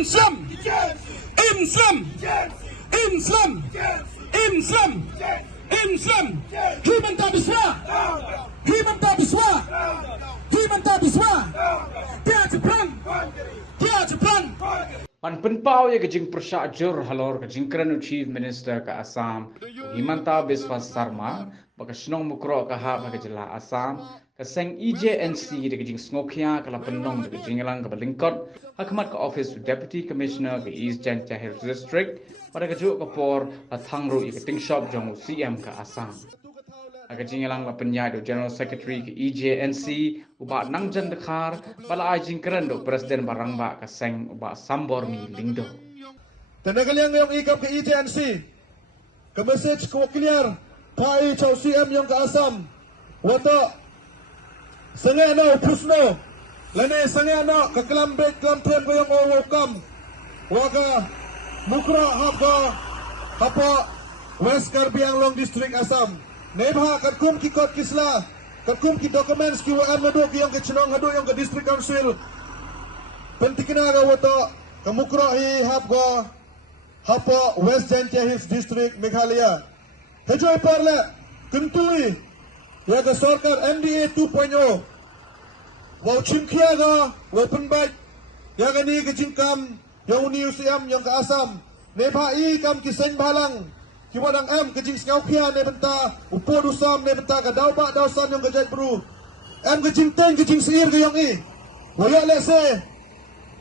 Islam, Islam, Islam, Islam, Islam. Human tabiswa, human tabiswa, human tabiswa. Dia Jepang, dia Jepang. Pan penpau ya kejing persajur halor kejing keren Chief Minister ke Assam Himanta Biswa Sarma baka senong mukro ka ha baka jela Assam ka seng EJNC de kejing sngokya kala penong de kejing lang ka balingkot hakmat ka Office of Deputy Commissioner ke East Jantia Hills District pada kejuk ka por thangru i ting shop jong CM ka Assam kejing lang la penyai do General Secretary ke EJNC uba nang jan dekhar bala ai jing keren do Presiden barangba ka seng uba sambor mi lingdo Tenaga yang ikam ke EJNC ke message ko clear pai chau CM yang ke Assam wato sengai no pusno lene sengai no ke kelambek kelampen ko yang welcome waga mukra hapa West Karbi Anglong District Assam Nebha katkum ki kot kisla katkum ki documents ki waan nado ki yang ke chenong hado yang ke district council pentikina ga wato kamukro hi hapa West Jantia Hills District Meghalaya hejoy parle kentui ya ke sarkar MDA 2.0 wa chimkhia ga open bike ya ga ni ke jingkam yang UCM yang ke Assam nebha i kam ki sen balang Kiwadang M kejing sengau kia ne benta upo dusam ne benta ka dau ba dau san yang kejai bru M kejing ten kejing seir ke yang i waya lese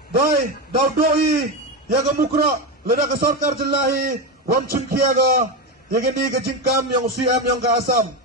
dai dau doi ya ga mukra leda ka sarkar jelahi wam chun kia ga yang ini kejing kam yang CM yang ke Assam